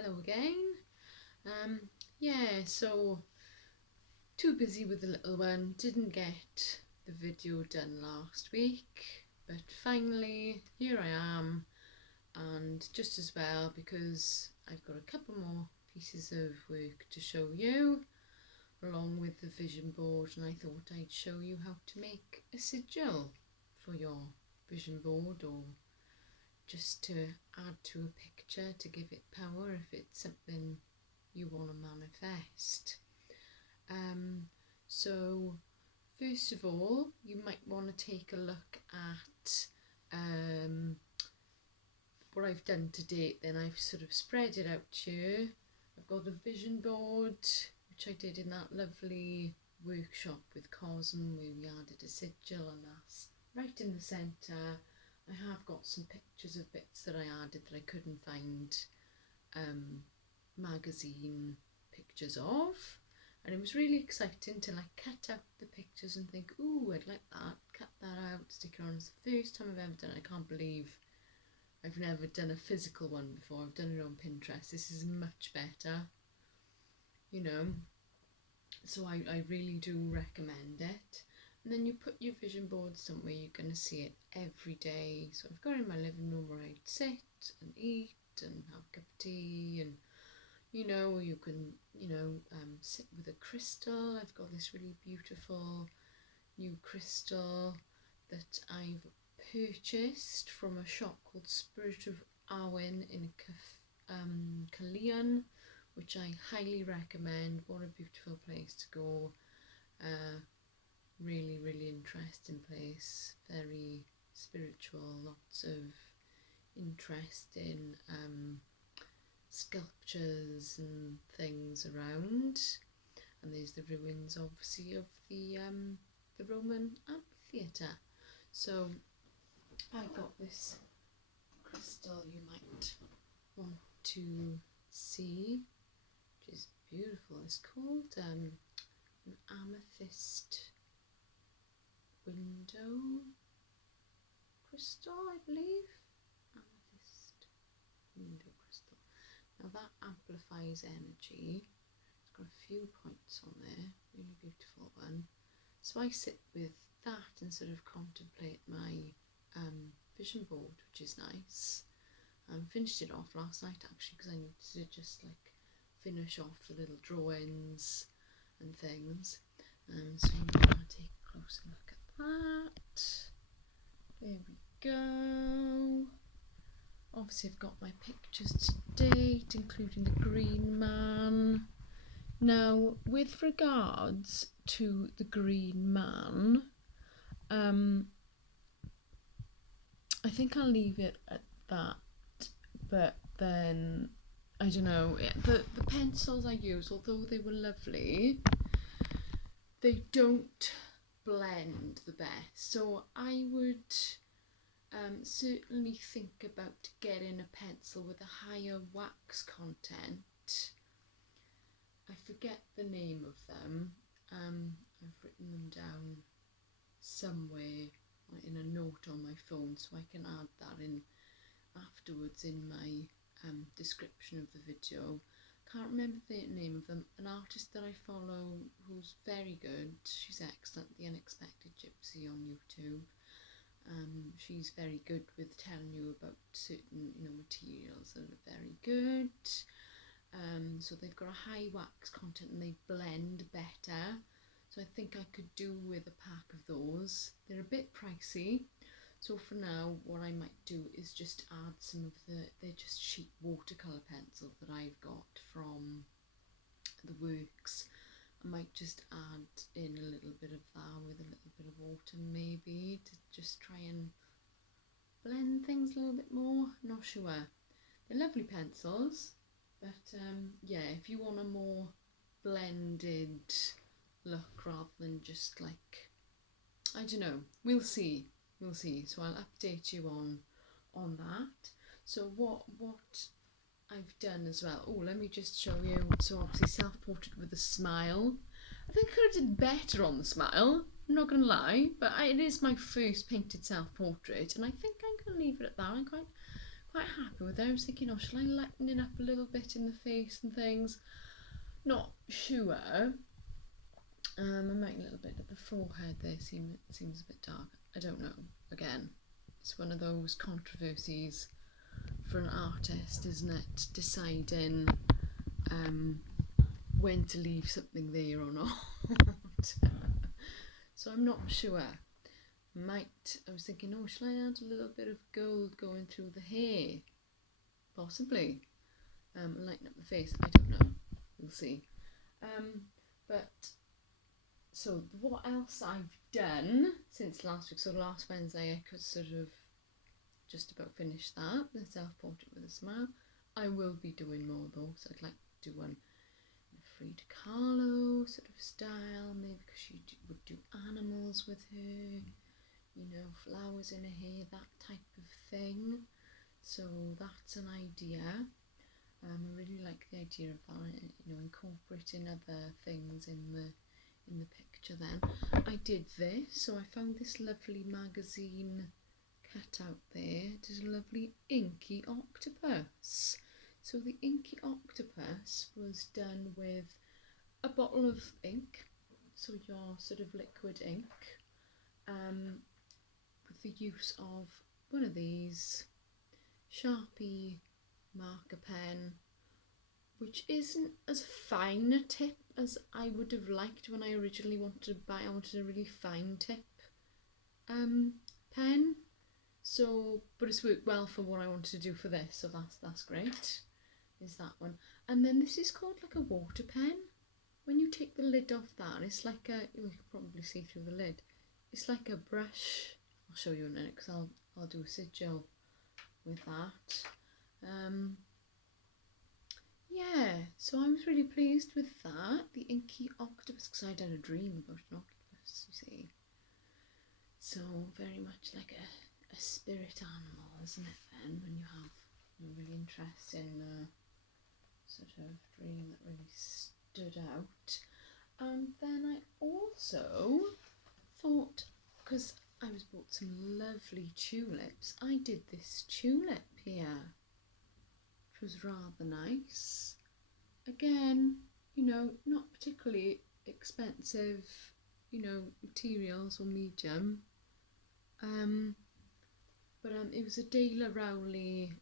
Hello again. Yeah, so too busy with the little one, didn't get the video done last week, but finally here I am, and just as well because I've got a couple more pieces of work to show you along with the vision board, and I thought I'd show you how to make a sigil for your vision board, or just to add to a picture to give it power if it's something you want to manifest. So first of all, you might want to take a look at what I've done to date. Then I've sort of spread it out here. I've got the vision board, which I did in that lovely workshop with Cosm where we added a sigil, and that's right in the centre. I have got some pictures of bits that I added that I couldn't find magazine pictures of, and it was really exciting to like cut out the pictures and think, ooh, I'd like that, cut that out, stick it on. It's the first time I've ever done it. I can't believe I've never done a physical one before. I've done it on Pinterest. This is much better, you know, so I really do recommend it. And then you put your vision board somewhere you're going to see it every day. So I've got it in my living room where I'd sit and eat and have a cup of tea, and you know, you can, sit with a crystal. I've got this really beautiful new crystal that I've purchased from a shop called Spirit of Awen in Caerleon, which I highly recommend. What a beautiful place to go. Really, really interesting place, very spiritual, lots of interesting sculptures and things around, and there's the ruins obviously of the Roman amphitheatre. So I got this crystal you might want to see, which is beautiful. It's called an amethyst window crystal, I believe. Amethyst window crystal. Now that amplifies energy. It's got a few points on there, really beautiful one. So I sit with that and sort of contemplate my vision board, which is nice. Finished it off last night actually, because I needed to just like finish off the little drawings and things. So I'm going to take a closer look at that. There we go. Obviously I've got my pictures to date, including the green man. Now with regards to the green man, I think I'll leave it at that, but then I don't know, the pencils I use, although they were lovely, they don't blend the best. So I would certainly think about getting a pencil with a higher wax content. I forget the name of them. I've written them down somewhere in a note on my phone, so I can add that in afterwards in my description of the video. Can't remember the name of them. An artist that I follow who's very good, she's excellent, The Unexpected Gypsy on YouTube. She's very good with telling you about certain materials that are very good. So they've got a high wax content and they blend better. So I think I could do with a pack of those. They're a bit pricey. So for now, what I might do is just add some of they're just cheap watercolour pencils that I've got from the works. I might just add in a little bit of that with a little bit of autumn maybe, to just try and blend things a little bit more. Not sure. They're lovely pencils, but yeah, if you want a more blended look rather than just like, I don't know, we'll see. So I'll update you on that. So what I've done as well, let me just show you. So obviously self-portrait with a smile. I think I could have did better on the smile, I'm not gonna lie, but it is my first painted self-portrait, and I think I'm gonna leave it at that. I'm quite quite happy with it. I was thinking, oh, shall I lighten it up a little bit in the face and things? Not sure. I might a little bit at the forehead there, seems a bit dark. I don't know. Again, it's one of those controversies for an artist, isn't it? Deciding when to leave something there or not. So I'm not sure. I was thinking, oh, shall I add a little bit of gold going through the hair? Possibly. Lighten up the face. I don't know. We'll see. But so what else I've done since last week? So last Wednesday I could sort of just about finish that, the self-portrait with a smile. I will be doing more though, so I'd like to do one in a Frida Kahlo sort of style, maybe because she would do animals with her, you know, flowers in her hair, that type of thing. So that's an idea. I really like the idea of that, you know, incorporating other things in the picture. Then I did this, so I found this lovely magazine cut out there. It is a lovely Inky Octopus. So the Inky Octopus was done with a bottle of ink, so your sort of liquid ink, with the use of one of these Sharpie marker pen, which isn't as fine a tip as I would have liked when I originally wanted to buy. I wanted a really fine tip pen. So, but it's worked well for what I wanted to do for this, so that's great, is that one. And then this is called like a water pen. When you take the lid off that, it's like a, you can probably see through the lid, it's like a brush. I'll show you in a minute because I'll do a sigil with that. Yeah, so I was really pleased with that, the Inky Octopus, because I'd had a dream about an octopus, you see. So very much like a spirit animal, isn't it, then, when you have a really interesting sort of dream that really stood out. And then I also thought, because I was bought some lovely tulips, I did this tulip here, which was rather nice. Again, you know, not particularly expensive, you know, materials or medium. But it was a Dale Rowley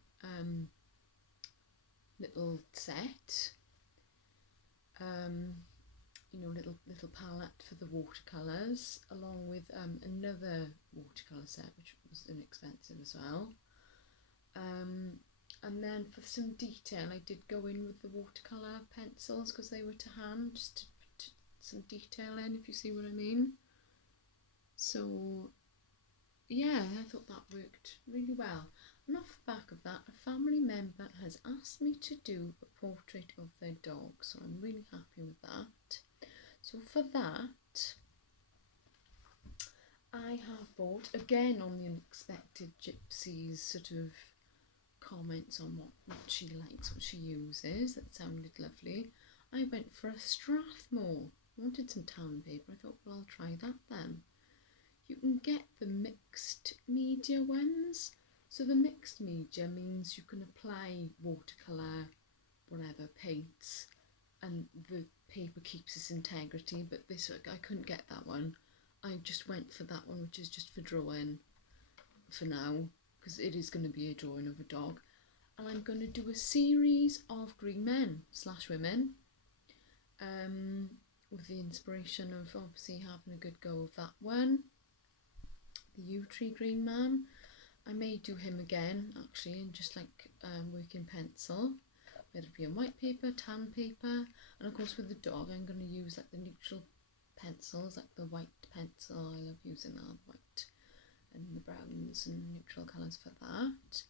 little set, you know, little palette for the watercolours, along with another watercolour set which was inexpensive as well. And then for some detail I did go in with the watercolour pencils because they were to hand, just to put some detail in, if you see what I mean. So yeah, I thought that worked really well. And off the back of that, a family member has asked me to do a portrait of their dog, so I'm really happy with that. So for that, I have bought, again on the Unexpected Gypsy's sort of comments on what she likes, what she uses, that sounded lovely. I went for a Strathmore. I wanted some tan paper. I thought, well, I'll try that then. You can get the mixed media ones. So the mixed media means you can apply watercolour, whatever, paints, and the paper keeps its integrity, but this, I couldn't get that one. I just went for that one, which is just for drawing for now, because it is going to be a drawing of a dog. And I'm going to do a series of green men / women, with the inspiration of obviously having a good go of that one. The yew tree green man. I may do him again actually, and just like working pencil, whether it be on white paper, tan paper, and of course with the dog I'm going to use like the neutral pencils, like the white pencil. I love using that, white and the browns and neutral colours for that.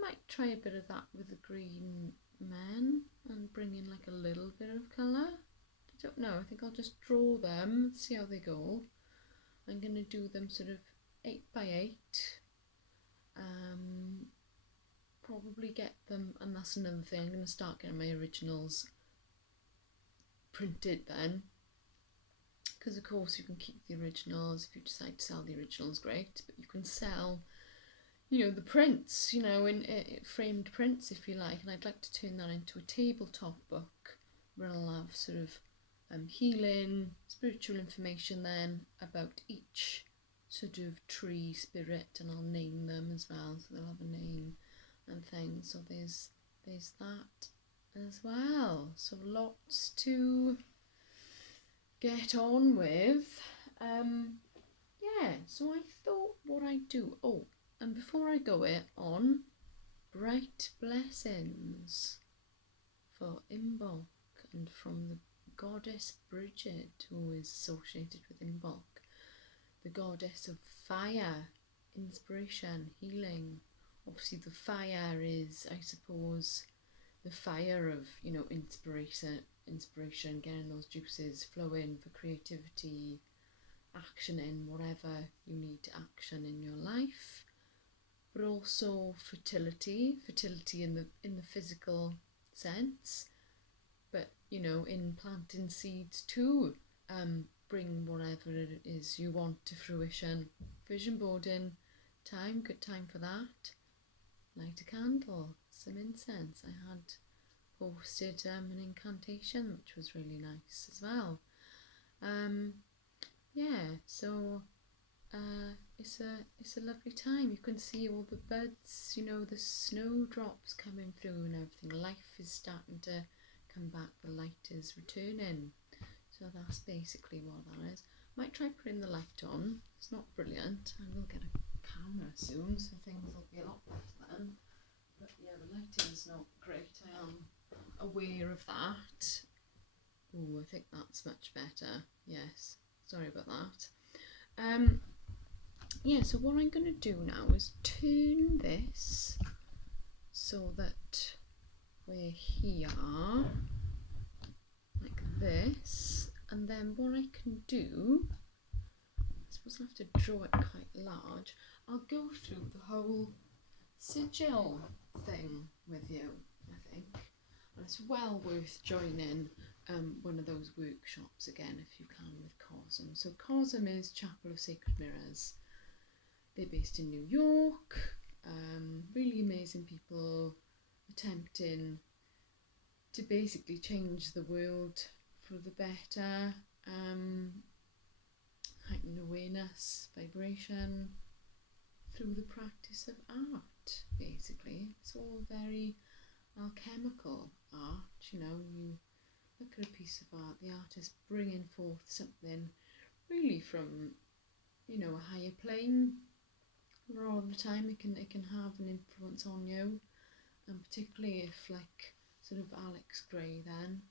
Might try a bit of that with the green men and bring in like a little bit of colour. I don't know, I think I'll just draw them, see how they go. I'm going to do them sort of 8 by 8. Probably get them, and that's another thing, I'm going to start getting my originals printed then, because of course you can keep the originals if you decide to sell the originals, great, but you can sell you know, the prints, you know, in framed prints, if you like, and I'd like to turn that into a tabletop book where I'll have sort of healing, spiritual information then about each sort of tree spirit, and I'll name them as well, so they'll have a name and things. So there's that as well. So lots to get on with. Yeah, so I thought what I'd do. Oh, and before I go it on, bright blessings for Imbolc and from the goddess Bridget, who is associated with Imbolc, the goddess of fire, inspiration, healing. Obviously the fire is, I suppose, the fire of, you know, inspiration, getting those juices flowing for creativity, action in whatever you need to action in your life, but also fertility in the physical sense, but you know, in planting seeds too, bring whatever it is you want to fruition. Vision boarding time, good time for that. Light a candle, some incense. I had posted an incantation which was really nice as well. Yeah, so it's a lovely time. You can see all the buds, you know, the snowdrops coming through and everything. Life is starting to come back, the light is returning. So that's basically what that is. Might try putting the light on. It's not brilliant. I will get a camera soon, so things will be a lot better then. But yeah, the lighting is not great. I am aware of that. Oh, I think that's much better. Yes, sorry about that. Yeah, so what I'm going to do now is turn this so that we're here, like this, and then what I can do, I suppose I'll have to draw it quite large. I'll go through the whole sigil thing with you, I think, and it's well worth joining one of those workshops again if you can with Cosm. So Cosm is Chapel of Sacred Mirrors. They're based in New York, really amazing people attempting to basically change the world for the better, heighten awareness, vibration, through the practice of art, basically. It's all very alchemical art, you know. You look at a piece of art, the artist bringing forth something really from, you know, a higher plane. A lot of the time it can have an influence on you, and particularly if, like, sort of Alex Grey then,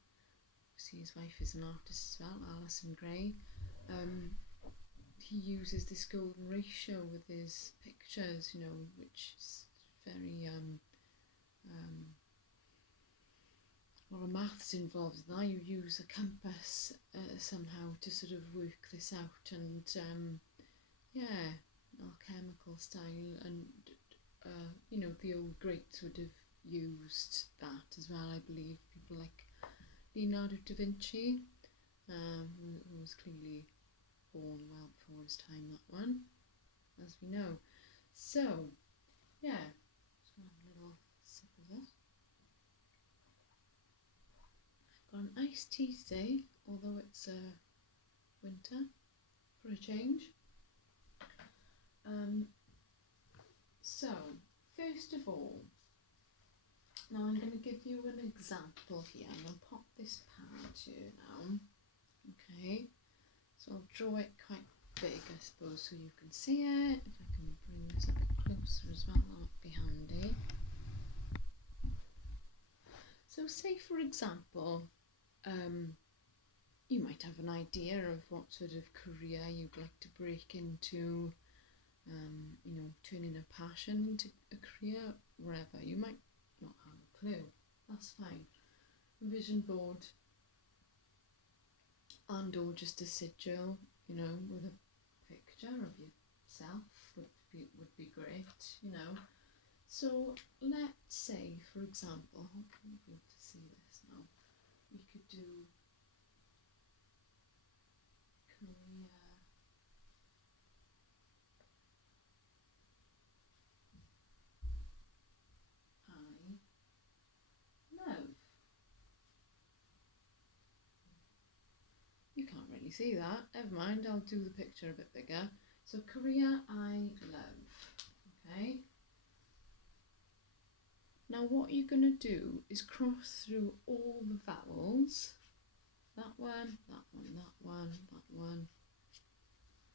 see his wife is an artist as well, Allyson Grey, he uses this golden ratio with his pictures, you know, which is very, a lot of maths involved now. You use a compass somehow to sort of work this out, and yeah, alchemical style, and you know, the old greats would have used that as well, I believe. People like Leonardo da Vinci, who was clearly born well before his time, that one, as we know. So yeah, just have a little sip of this. I've got an iced tea today, although it's winter, for a change. So first of all, now I'm going to give you an example here. I'm going to pop this pad here now. Okay, so I'll draw it quite big, I suppose, so you can see it. If I can bring this a bit closer as well, that would be handy. So say, for example, you might have an idea of what sort of career you'd like to break into, you know, turning a passion into a career, whatever. You might not have a clue, that's fine. A vision board, and or just a sigil, you know, with a picture of yourself would be great, you know. So let's say, for example, hopefully you'll be able to see this now, we could do career really see that. Never mind, I'll do the picture a bit bigger. So career I love, okay? Now what you're going to do is cross through all the vowels. That one, that one, that one, that one.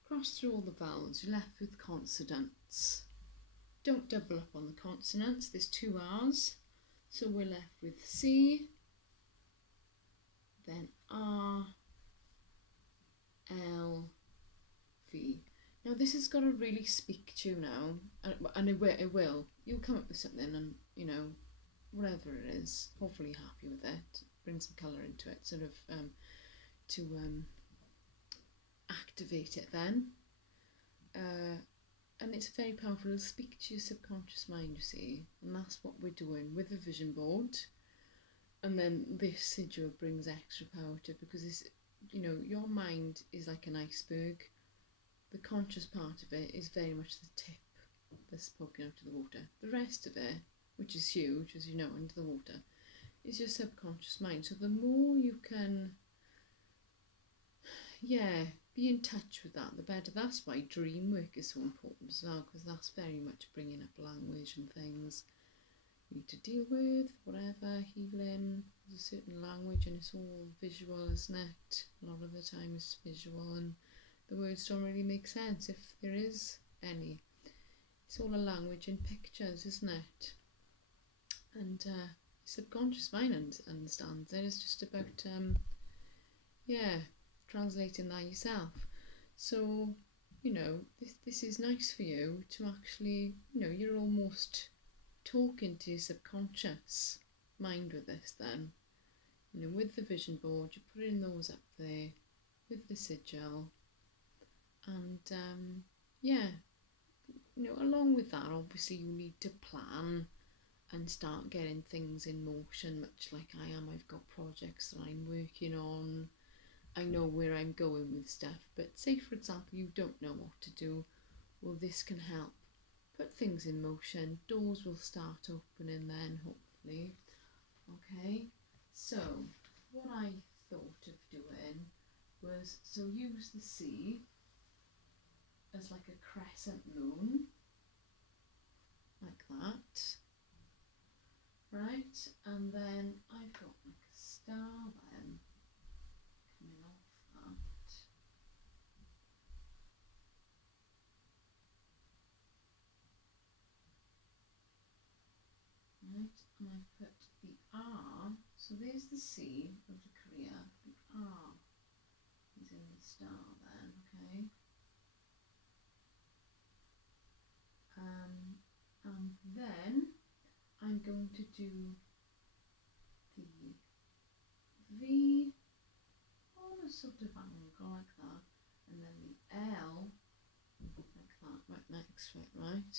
Cross through all the vowels, you're left with consonants. Don't double up on the consonants, there's 2 R's. So we're left with C, then R, L, V. Now this has got to really speak to you now, and it will. You'll come up with something, and you know, whatever it is, hopefully happy with it. Bring some colour into it, sort of to activate it then. And it's very powerful. It'll speak to your subconscious mind, you see, and that's what we're doing with the vision board. And then this sigil brings extra power to it, because this, you know, your mind is like an iceberg. The conscious part of it is very much the tip that's poking out of the water. The rest of it, which is huge, as you know, under the water, is your subconscious mind. So the more you can, be in touch with that, the better. That's why dream work is so important as well, because that's very much bringing up language and things you need to deal with, whatever, healing. There's a certain language and it's all visual, isn't it? A lot of the time it's visual and the words don't really make sense if there is any. It's all a language in pictures, isn't it? And subconscious mind understands it. It's just about translating that yourself. So, you know, this is nice for you to actually, you know, you're almost talking to your subconscious mind with this then. You know, with the vision board, you're putting those up there with the sigil. And you know, along with that, obviously you need to plan and start getting things in motion, much like I am. I've got projects that I'm working on. I know where I'm going with stuff, but say for example you don't know what to do, well, this can help put things in motion. Doors will start opening then, hopefully. Okay, so what I thought of doing was, so use the C as like a crescent moon, like that, right? And then I've got like a star then coming off that. Right, and I put the R, so there's the C of the career, the R is in the star then, okay? And then I'm going to do the V on a sort of angle like that, and then the L like that right next to it, right?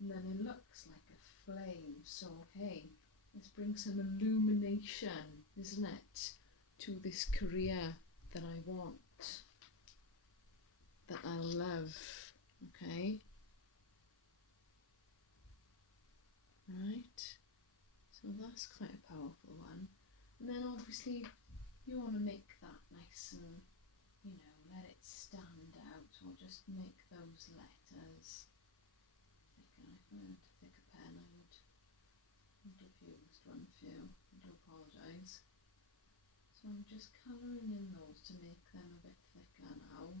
And then it looks like a flame, so hey, let's bring some illumination, isn't it, to this career that I want, that I love, okay? Right, so that's quite a powerful one. And then obviously you want to make that nice and, you know, let it stand out, or just make those letters thicker. If I had a thicker pen I would have used one for you. I do apologise. So I'm just colouring in those to make them a bit thicker now.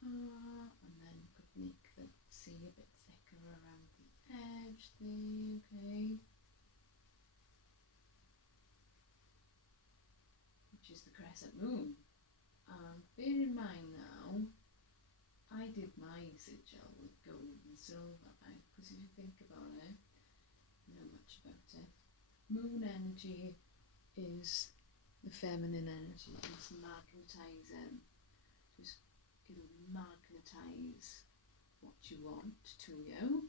And then you could make the C a bit thicker around the edge there, okay? Which is the crescent moon. And bear in mind now, I did my sigil with gold and silver, because if you think about it, you know much about it. Moon energy is the feminine energy, it's magnetising. It'll magnetise what you want to you.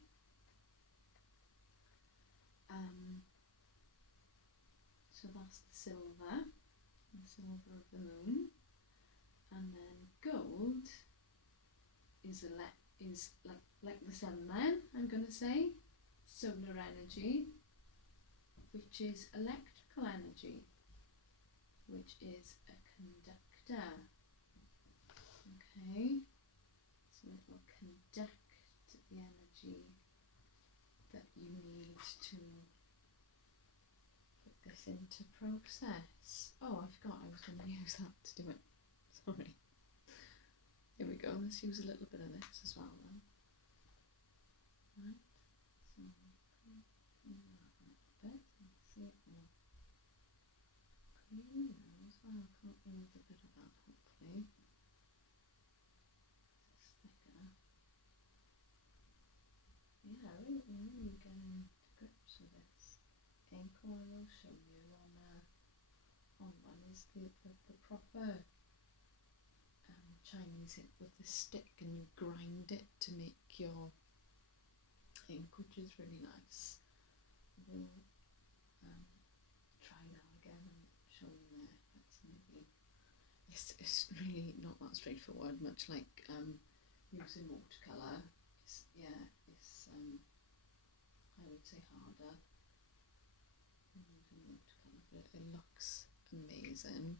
So that's the silver of the moon. And then gold is like the sun then, I'm going to say. Solar energy, which is electrical energy. which is a conductor. Okay, so it will conduct the energy that you need to put this into process. Oh, I forgot I was going to use that to do it. Sorry. Here we go. Let's use a little bit of this as well then. Right. So clean that a little bit. Let's see it more clean now as well. Can't use a bit of that hopefully. It's thicker. Yeah, really getting to grips with this. Ink, I will show you on one is the proper Chinese it with the stick, and you grind it to make your ink, which is really nice. We'll try that again and show you there. That's maybe it's really not that straightforward, much like using watercolour. It's I would say harder than using watercolour, but it looks amazing.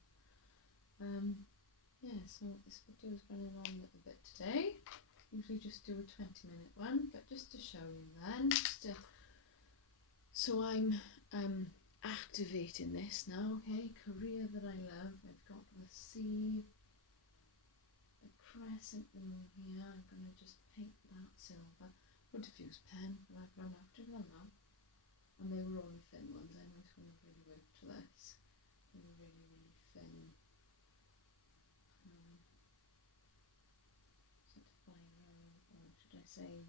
Yeah, so this video is running on a little bit today. Usually just do a 20-minute one, but just to show you then. So I'm activating this now, okay? Career that I love. I've got the sea, the crescent moon here. I'm going to just paint that silver. Would have used pen, but I've run out of them now. And they were only thin ones. I know it's going to really work to this. They were really, really thin. Or should I say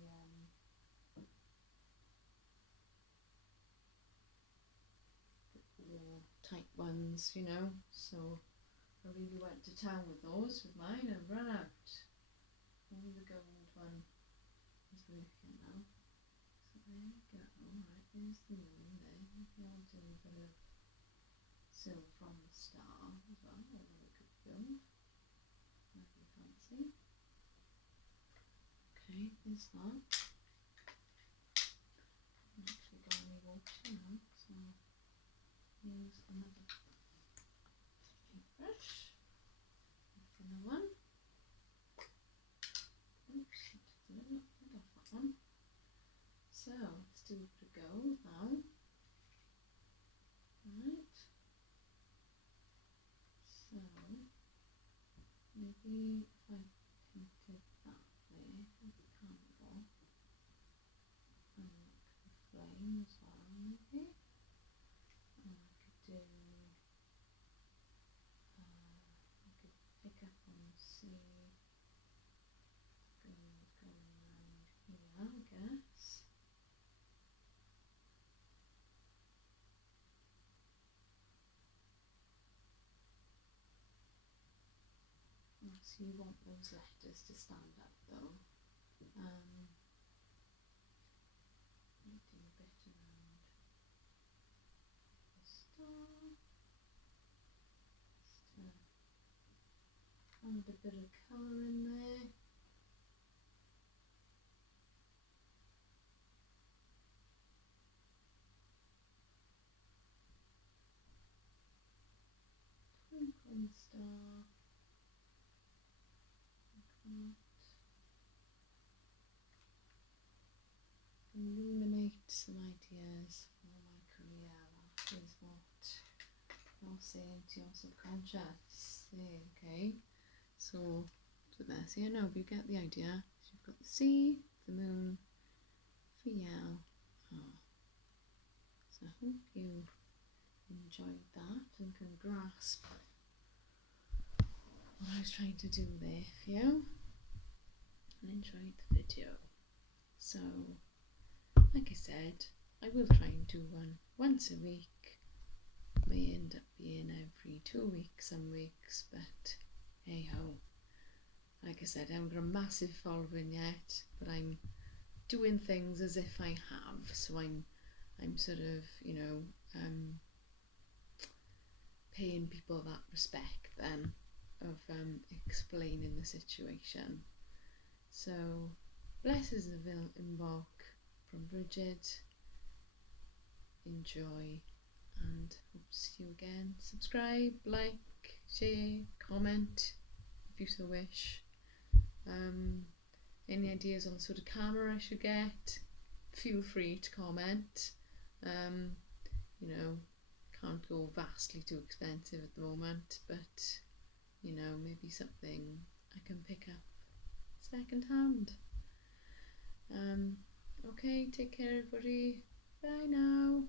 the tight ones, you know. So I really went to town with those with mine and ran out. Only the gold one is working now. So there you go. Alright, there's the moon there. Maybe I'll do a bit of silver from the star as well, although it could build. Might be fancy. Okay, there's that. I'm actually got any water now, so use another paintbrush. Another one. Oops, just a little bit off that one. So let's do a bit of gold now. Right. So maybe if I painted that there with the candle and the flame as well, maybe. And I could do I could pick up on the sea, gold going around here, I guess. So you want those letters to stand up though. Do a bit around the star. Just add a bit of colour in there. Twinkling star. Illuminate some ideas for my career. That is what you're saying to your subconscious. Okay, so there. So you know, you get the idea. So you've got the sea, the moon, Fiel. Oh. So I hope you enjoyed that and can grasp what I was trying to do there for you and enjoyed the video. So like I said, I will try and do one once a week. May end up being every 2 weeks some weeks, but hey ho. Like I said, I haven't got a massive following yet, but I'm doing things as if I have. So I'm sort of, you know, paying people that respect then of explaining the situation. So blessings of Invoke from Bridget. Enjoy, and hope to see you again. Subscribe, like, share, comment if you so wish. Any ideas on the sort of camera I should get, feel free to comment. You know, can't go vastly too expensive at the moment, but you know, maybe something I can pick up second hand. Okay, take care everybody. Bye now.